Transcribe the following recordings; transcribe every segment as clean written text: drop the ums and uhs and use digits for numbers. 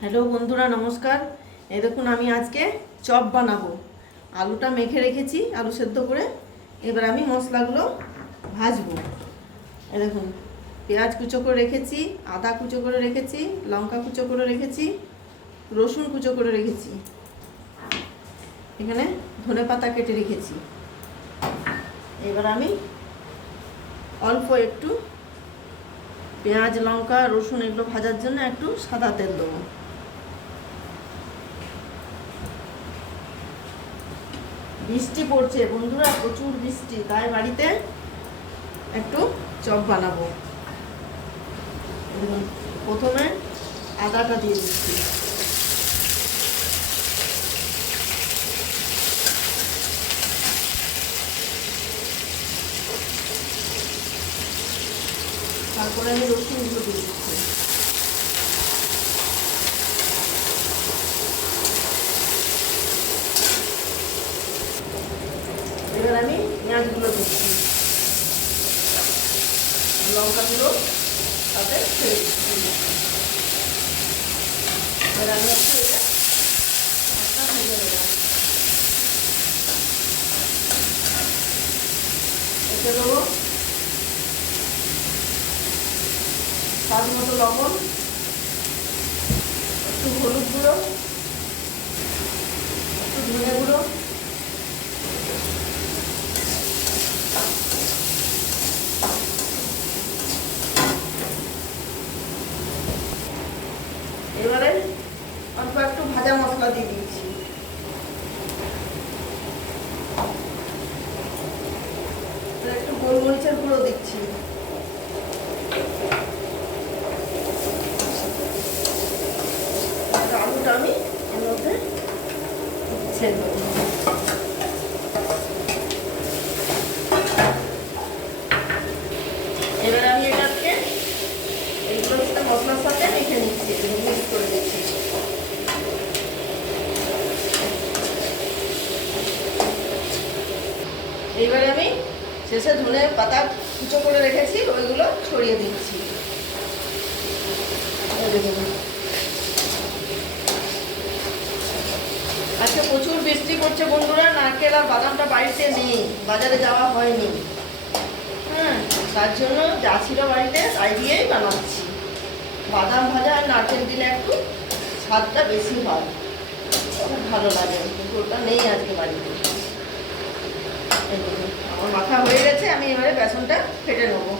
Hello বন্ধুরা, নমস্কার। এই দেখুন, আমি আজকে চপ বানাবো। আলুটা মেখে রেখেছি, আলু সেদ্ধ করে। এবার আমি মশলাগুলো ভাজবো। এই দেখুন, পেঁয়াজ কুচো করে রেখেছি, আদা কুচো করে রেখেছি, লঙ্কা কুচো করে রেখেছি, রসুন কুচো করে রেখেছি, এখানে ধনেপাতা কেটে রেখেছি। এবার আমি অল্প একটু পেঁয়াজ, লঙ্কা, রসুন এগুলো ভাজার জন্য একটু সাদা তেল দেবো। বৃষ্টি পড়ছে বন্ধুরা, প্রচুর বৃষ্টি, তাই বাড়িতে একটু চপ বানাবো। দেখুন, প্রথমে আদাটা দিয়ে দিচ্ছি। তারপরে আমি রসুনগুলো দিয়ে দিচ্ছি। এবার আমি পেঁয়াজগুলো দিচ্ছি, লঙ্কাগুলো তাতে ছেড়ে দিচ্ছি। এবার আমি একটু এটা ভেজে নেব। এতে দেবো স্বাদ মতো লবণ, একটু হলুদ গুঁড়ো, একটু ধনে গুঁড়ো, এবারে অল্প একটু ভাজা মশলা দিয়ে দিচ্ছি। একটু গোলমরিচের গুঁড়ো দিচ্ছি। আলুটা আমি এর মধ্যে ছেড়ে দেবো। এবারে আমি এটাকে এইগুলোর সাথে মশলার সাথে মেখে নিচ্ছি, মিক্স করে দিচ্ছি। এইবারে আমি শেষে ধনে পাতা কুচো করে রেখেছি, ওইগুলো ছড়িয়ে দিচ্ছি। আজকে প্রচুর বৃষ্টি পড়ছে বন্ধুরা, নারকেল আর বাদামটা বাড়িতে নেই, বাজারে যাওয়া হয়নি। তার জন্য যা ছিল বাড়িতে তাই দিয়েই বানাচ্ছি। বাদাম ভাজা আর নারকেল দিলে একটু স্বাদটা বেশি হয়, খুব ভালো লাগে, কিন্তু ওটা নেই আজকে বাড়িতে। আমার মাখা হয়ে গেছে, আমি এবারে বেসনটা ফেটে নেবো।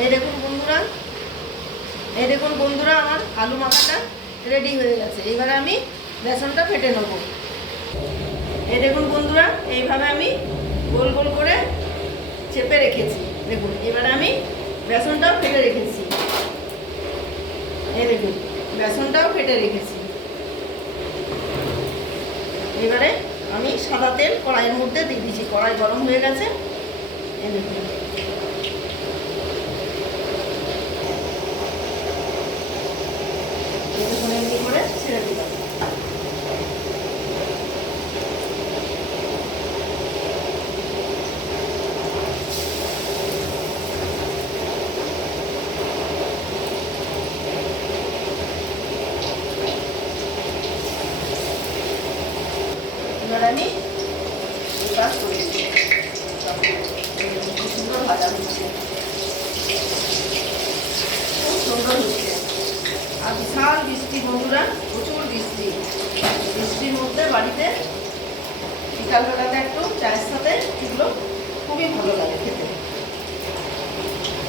এই দেখুন বন্ধুরা, আমার আলু মাখাটা রেডি হয়ে গেছে। এইবারে আমি বেসনটা ফেটে নেবো। এই দেখুন বন্ধুরা, এইভাবে আমি গোল গোল করে চেপে রেখেছি। দেখুন, এবারে আমি বেসনটাও ফেটে রেখেছি। এই দেখুন, বেসনটাও ফেটে রেখেছি। এবারে আমি সাদা তেল কড়াইয়ের মধ্যে দিয়ে দিচ্ছি। কড়াই গরম হয়ে গেছে। এই দেখুন, এমনি করে ছেড়ে দিলাম। এবার আমি কাজ করে সুন্দর ভাজা হচ্ছে, খুব সুন্দর হচ্ছে। আর বিশাল বৃষ্টি বন্ধুরা, প্রচুর বৃষ্টি। বৃষ্টির মধ্যে বাড়িতে বিকালবেলাতে একটু চায়ের সাথে এগুলো খুবই ভালো লাগে খেতে।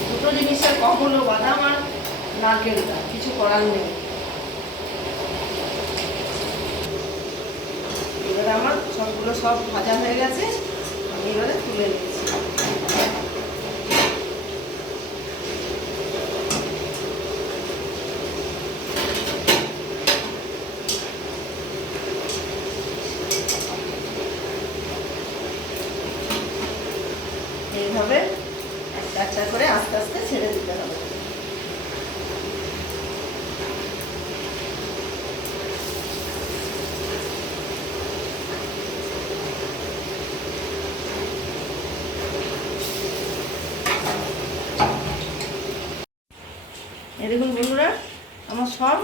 দুটো জিনিসের কম হলো, বাদাম আর নারকেলটা, কিছু করার নেই। এবারে আমার সবগুলো সব ভাজা হয়ে গেছে, আমি এবারে তুলে নিচ্ছি। এইভাবে একটা একটা করে আস্তে আস্তে ছেড়ে দিতে হবে। এই দেখুন বন্ধুরা, আমার সব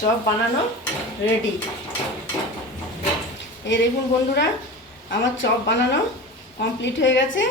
চপ বানানো রেডি। এই দেখুন বন্ধুরা, আমার চপ বানানো কমপ্লিট হয়ে গেছে।